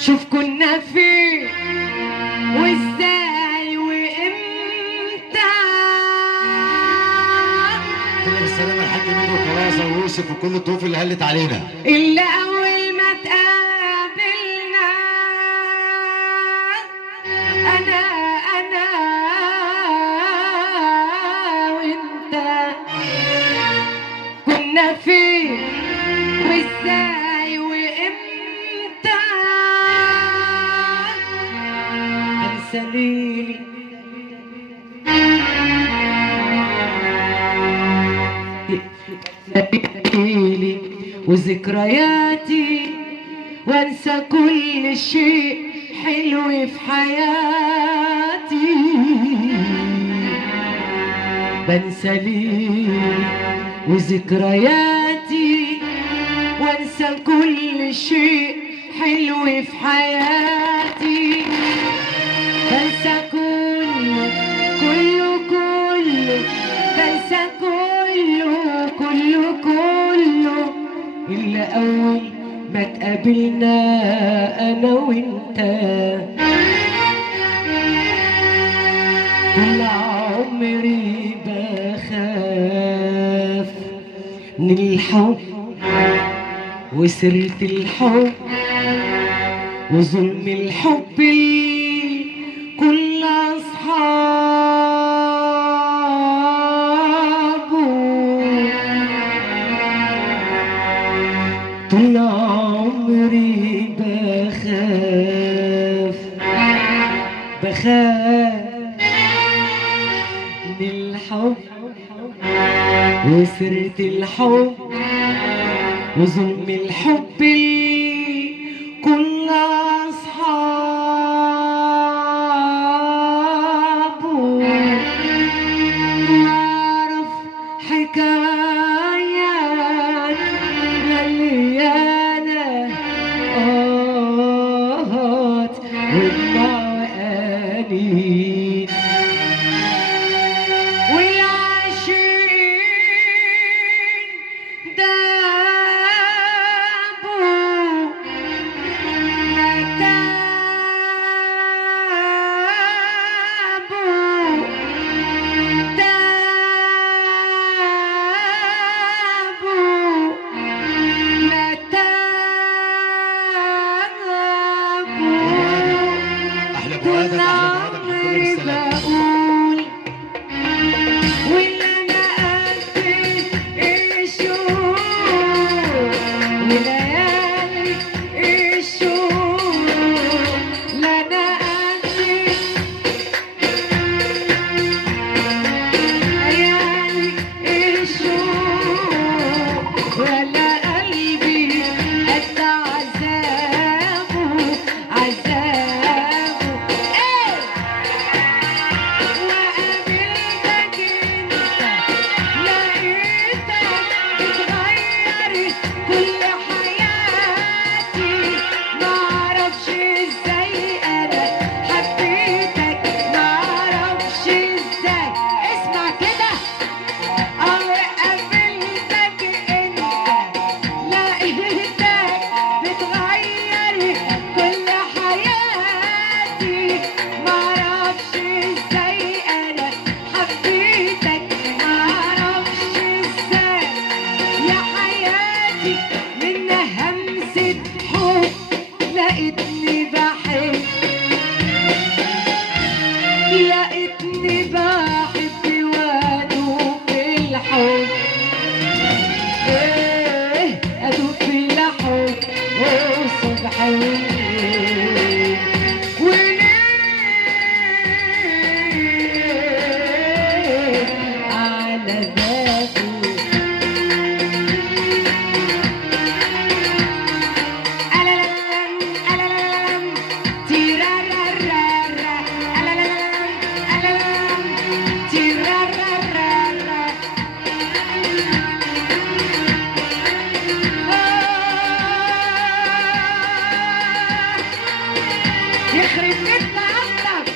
شوف كنا فين وازاي وامتى. كده بالسلامة الحاج ميدو وكراسة ويوسف وكل الضيوف اللي هلت علينا. إلا أول ما تقابلنا أنا وأنت، كنا فين وإزاي وإمتى. أنسى ليلي ليلي وذكرياتي، وانسى كل شيء حلو في حياتي. بنسى ليلي وذكرياتي، وانسى كل شيء حلو في حياتي. بنسى كله بنسى كله إلا أول ما تقابلنا أنا وإنت. طول عمري بخاف من الحب وسيرة الحب وظلم الحب كل أصحابه. طول عمري بخاف من الحب وسيرة الحب وظلم الحب كل أصحابه. وأعرف حكايات مليانة آهات ودموع وأنين، والعاشقين دابوا ما تابوا ما تابوا. أحلى أبو طول آدم أحلى أبو آدم الحمد لله عمري بالسلامة. بقول ولا انا قد الشوق وليالي الشوق، لا انا قد ليالي الشوق، ولا قلبي قد عذابه ايه. وقابلتك انت لقيتك بتغير كل حياتي، معرفش ازاي انا حبيتك، معرفش ازاي. اسمع كده، قابلتك انت لقيتك بتغير كل حياتي، معرفش ازاي انا حبيتك، معرفش ازاي يا حياتي. من همسة حب لقيتني بحب، لقيتني بحب وادوب في الحب. ايه ادوب في الحب والصبح والليل وليل على بابه. ألالام ألالام تيرارارارا، ألالام ألالام تيرارارارا. يخرب بيت عمك.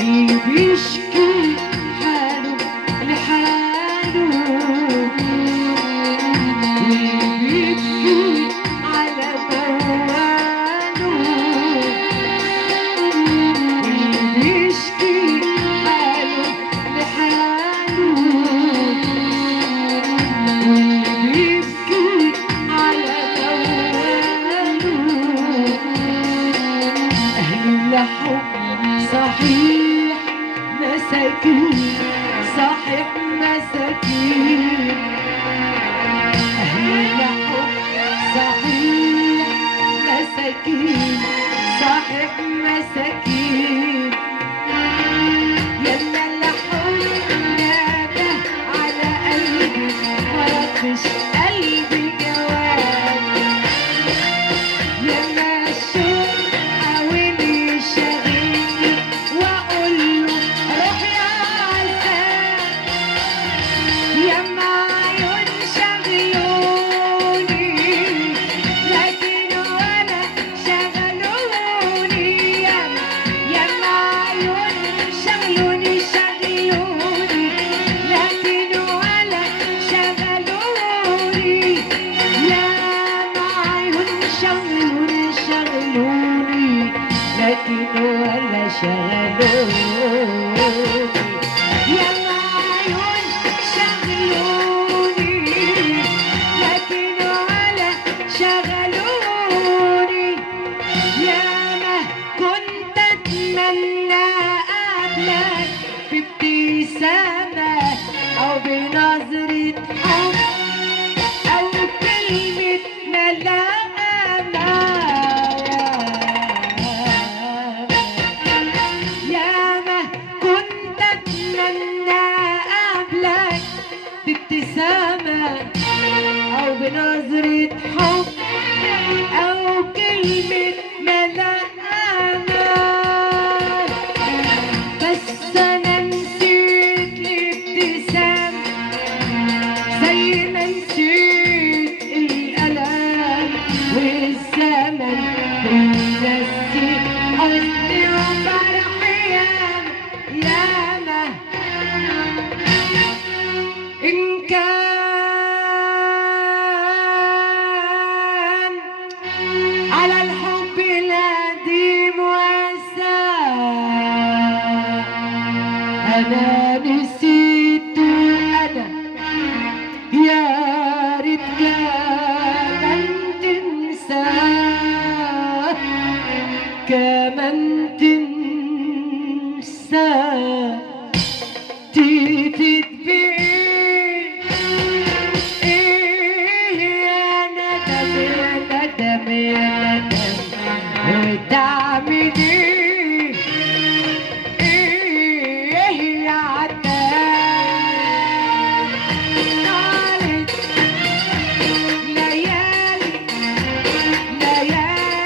اللي بيشكي حاله لحاله، واللي بيبكي على مواله، واللي بيشكي حاله لحاله، واللي بيبكي على مواله. أهل الحب صحيح مساكين، صحيح مساكين. أهل الحب صحيح مساكين، صحيح مساكين. لما الحب نادى على قلبي مردش قلبي جواب، لما الشوق حاول يشغلني واقول له روح يا عذاب، يما عيون شغلوني لكن ولا شغلوني، يما عيون شغلوني لكن ولا شغلوني، يما عيون شغلوني لكن ولا شغلوني، يما عيون شغلوني لكن ولا شغلوني. ياما كنت اتمنى اقابلك بابتسامة او بنظرة حب او كلمة ملامة، ياما كنت اتمنى اقابلك بابتسامة او بنظرة حب او كلمة ملامة، بس انا نسيت الابتسام زي ما نسيت الالام، والزمن بينسي حزني وفرحي ياما. إن كان على الحب القديم واساه، أنا نسيت أنا يا ريت كمان تنساه، كمان تنساه. تفيد بيه ايه يا ندم يا ندم يا ندم، وتعمل ايه يا عتاب. طالت ليالي ليالي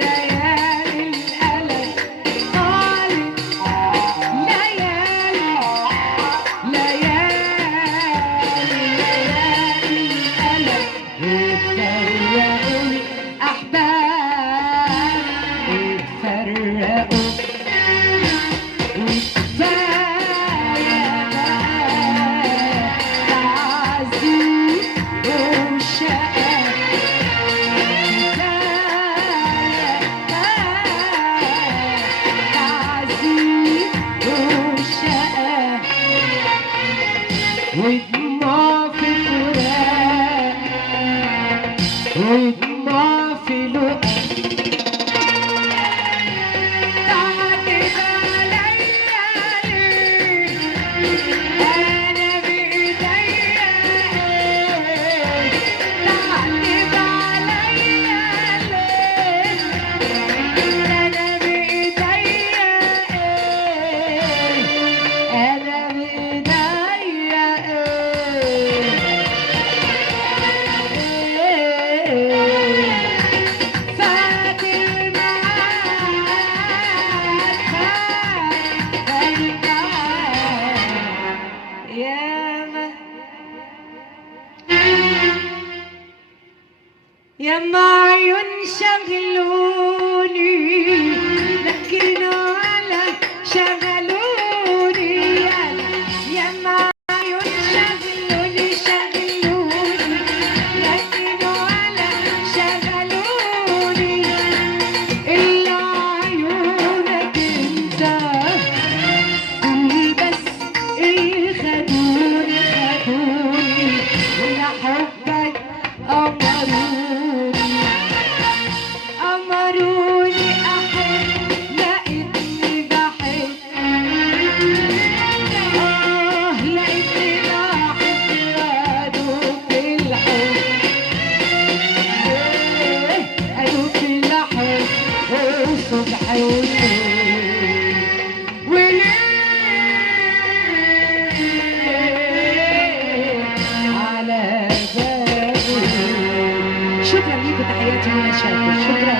ليالي الألم، طالت ليالي ليالي ليالي الألم، واتفرقوا الأحباب، اتفرقوا وكفاية بقى تعذيب وشقاء، كفاية بقى تعذيب وشقاء، ودموع في فراق ودموع في لقا. تعاتب عليا ليه؟ أنا بإيديا إيه؟ تعاتب عليا ليه؟ أنا بإيديا إيه؟ أنا بإيديا إيه؟ شغلوني يا معيون شغلوني لكن ولا شغلوني إلا عيونك انت دول بس اللي خدوني ويا حبك أمروني أحب لقيتني بحب لقيتني بحب أدوب الحب أدوب الحب والصبح على بابي. شكرا ليكم، تحياتي من شاكر، شكرا.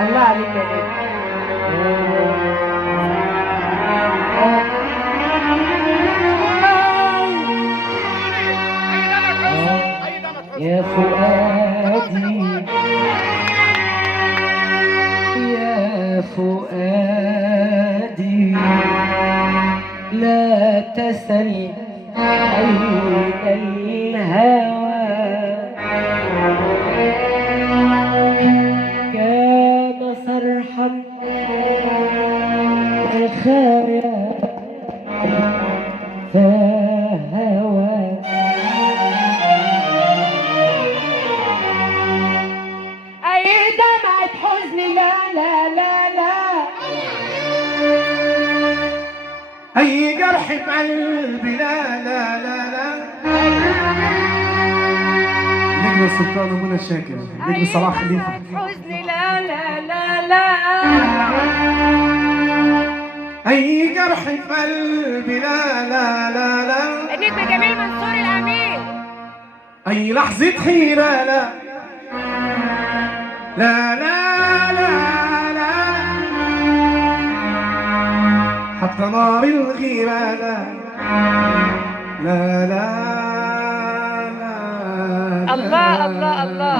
الله عليك يا بنت. يا فؤادي يا فؤادي لا تسل أين الهوى كان صرحا خارا فهوى أي دمعة حزن لا لا لا لا أي جرح في قلبي لا لا لا لا. نجم السلطان ومنى الشاكر، نجم صلاح خليفة. حزن لا لا لا لا أي جرح في قلبي لا لا لا لا. النجم جميل منصور الأمين. أي لحظة حيرة لا لا لا لا لا. حتى نار الغيرة لا لا لا لا. الله الله الله.